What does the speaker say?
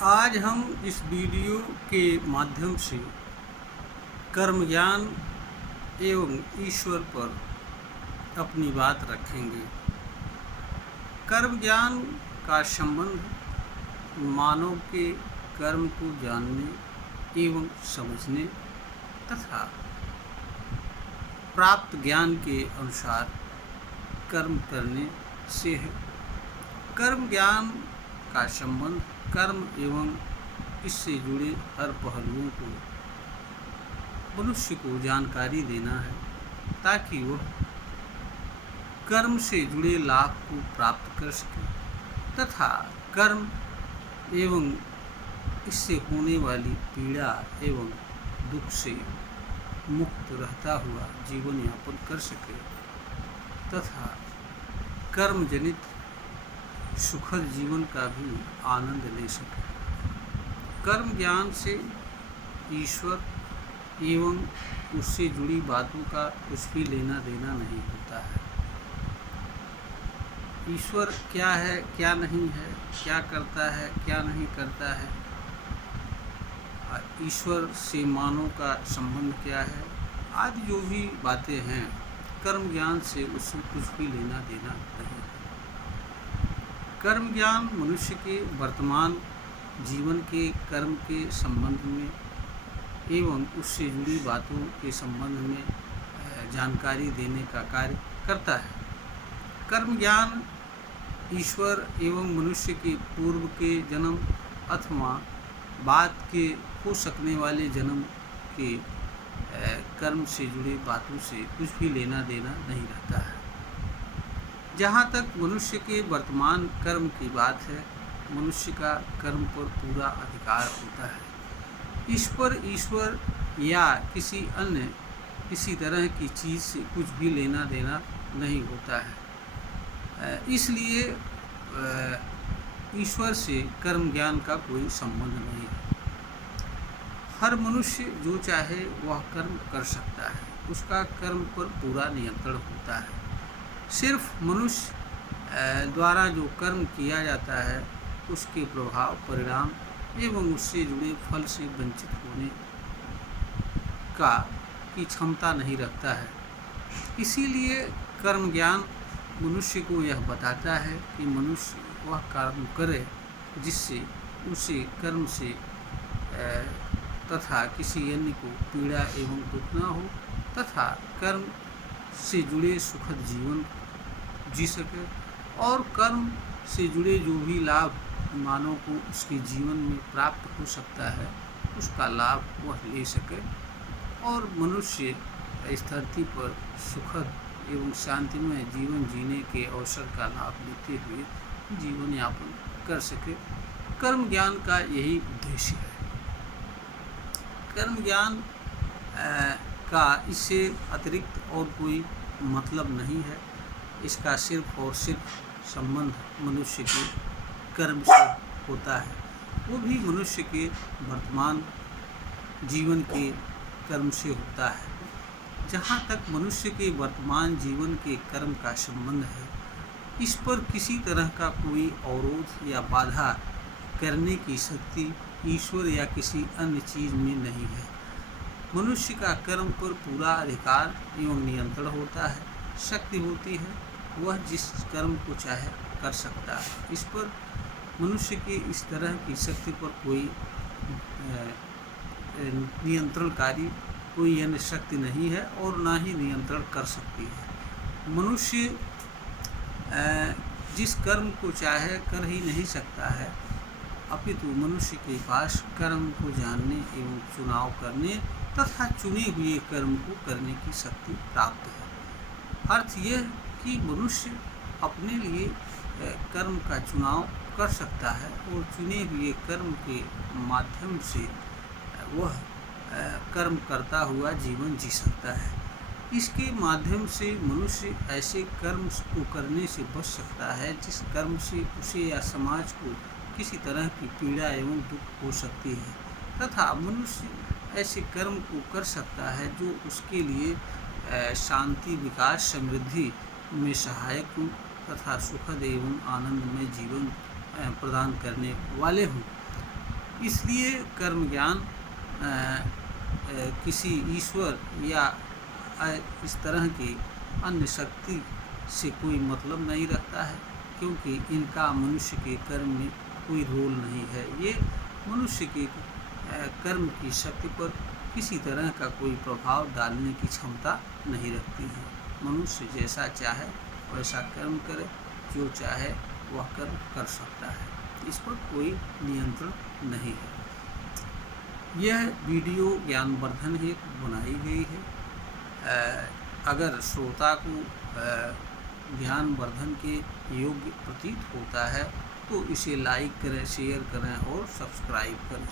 आज हम इस वीडियो के माध्यम से कर्म ज्ञान एवं ईश्वर पर अपनी बात रखेंगे। कर्म ज्ञान का संबंध मानव के कर्म को जानने एवं समझने तथा प्राप्त ज्ञान के अनुसार कर्म करने से है। कर्म ज्ञान का संबंध कर्म एवं इससे जुड़े हर पहलुओं को मनुष्य को जानकारी देना है ताकि वह कर्म से जुड़े लाभ को प्राप्त कर सके तथा कर्म एवं इससे होने वाली पीड़ा एवं दुख से मुक्त रहता हुआ जीवन यापन कर सके तथा कर्म जनित सुखद जीवन का भी आनंद ले सके। कर्म ज्ञान से ईश्वर एवं उससे जुड़ी बातों का कुछ भी लेना देना नहीं होता है। ईश्वर क्या है, क्या नहीं है, क्या करता है, क्या नहीं करता है, ईश्वर से मानव का संबंध क्या है, आदि जो भी बातें हैं, कर्म ज्ञान से उससे कुछ भी लेना देना नहीं है। कर्म ज्ञान मनुष्य के वर्तमान जीवन के कर्म के संबंध में एवं उससे जुड़ी बातों के संबंध में जानकारी देने का कार्य करता है। कर्म ज्ञान ईश्वर एवं मनुष्य के पूर्व के जन्म अथवा बाद के हो सकने वाले जन्म के कर्म से जुड़ी बातों से कुछ भी लेना देना नहीं रहता है। जहाँ तक मनुष्य के वर्तमान कर्म की बात है, मनुष्य का कर्म पर पूरा अधिकार होता है। इस पर ईश्वर या किसी तरह की चीज़ से कुछ भी लेना देना नहीं होता है। इसलिए ईश्वर से कर्म ज्ञान का कोई संबंध नहीं है। हर मनुष्य जो चाहे वह कर्म कर सकता है, उसका कर्म पर पूरा नियंत्रण होता है। सिर्फ मनुष्य द्वारा जो कर्म किया जाता है उसके प्रभाव परिणाम एवं उससे जुड़े फल से वंचित होने की क्षमता नहीं रखता है। इसीलिए कर्म ज्ञान मनुष्य को यह बताता है कि मनुष्य वह कर्म करे जिससे उसे कर्म से तथा किसी अन्य को पीड़ा एवं दुख न हो तथा कर्म से जुड़े सुखद जीवन जी सके और कर्म से जुड़े जो भी लाभ मानव को उसके जीवन में प्राप्त हो सकता है उसका लाभ वह ले सके और मनुष्य इस धरती पर सुखद एवं शांतिमय जीवन जीने के अवसर का लाभ लेते हुए जीवन यापन कर सके। कर्म ज्ञान का यही उद्देश्य है। कर्म ज्ञान का इससे अतिरिक्त और कोई मतलब नहीं है। इसका सिर्फ और सिर्फ संबंध मनुष्य के कर्म से होता है, वो भी मनुष्य के वर्तमान जीवन के कर्म से होता है। जहाँ तक मनुष्य के वर्तमान जीवन के कर्म का संबंध है, इस पर किसी तरह का कोई अवरोध या बाधा करने की शक्ति ईश्वर या किसी अन्य चीज़ में नहीं है। मनुष्य का कर्म पर पूरा अधिकार एवं नियंत्रण होता है, शक्ति होती है, वह जिस कर्म को चाहे कर सकता है। इस पर मनुष्य की इस तरह की शक्ति पर कोई नियंत्रणकारी कोई अन्य शक्ति नहीं है और ना ही नियंत्रण कर सकती है। मनुष्य जिस कर्म को चाहे कर ही नहीं सकता है, अपितु मनुष्य के पास कर्म को जानने एवं चुनाव करने तथा चुने हुए कर्म को करने की शक्ति प्राप्त है। अर्थ यह कि मनुष्य अपने लिए कर्म का चुनाव कर सकता है और चुने हुए कर्म के माध्यम से वह कर्म करता हुआ जीवन जी सकता है। इसके माध्यम से मनुष्य ऐसे कर्म को करने से बच सकता है जिस कर्म से उसे या समाज को किसी तरह की पीड़ा एवं दुख हो सकती है तथा मनुष्य ऐसे कर्म को कर सकता है जो उसके लिए शांति, विकास, समृद्धि में सहायक हों तथा सुखद एवं आनंदमय जीवन प्रदान करने वाले हों। इसलिए कर्म ज्ञान किसी ईश्वर या इस तरह की अन्य शक्ति से कोई मतलब नहीं रखता है, क्योंकि इनका मनुष्य के कर्म में कोई रोल नहीं है। ये मनुष्य के कर्म की शक्ति पर किसी तरह का कोई प्रभाव डालने की क्षमता नहीं रखती है। मनुष्य जैसा चाहे वैसा कर्म करे, जो चाहे वह कर्म कर सकता है, इस पर कोई नियंत्रण नहीं है। यह वीडियो ज्ञानवर्धन हेतु बनाई गई है। अगर श्रोता को ज्ञानवर्धन के योग्य प्रतीत होता है तो इसे लाइक करें, शेयर करें और सब्सक्राइब करें।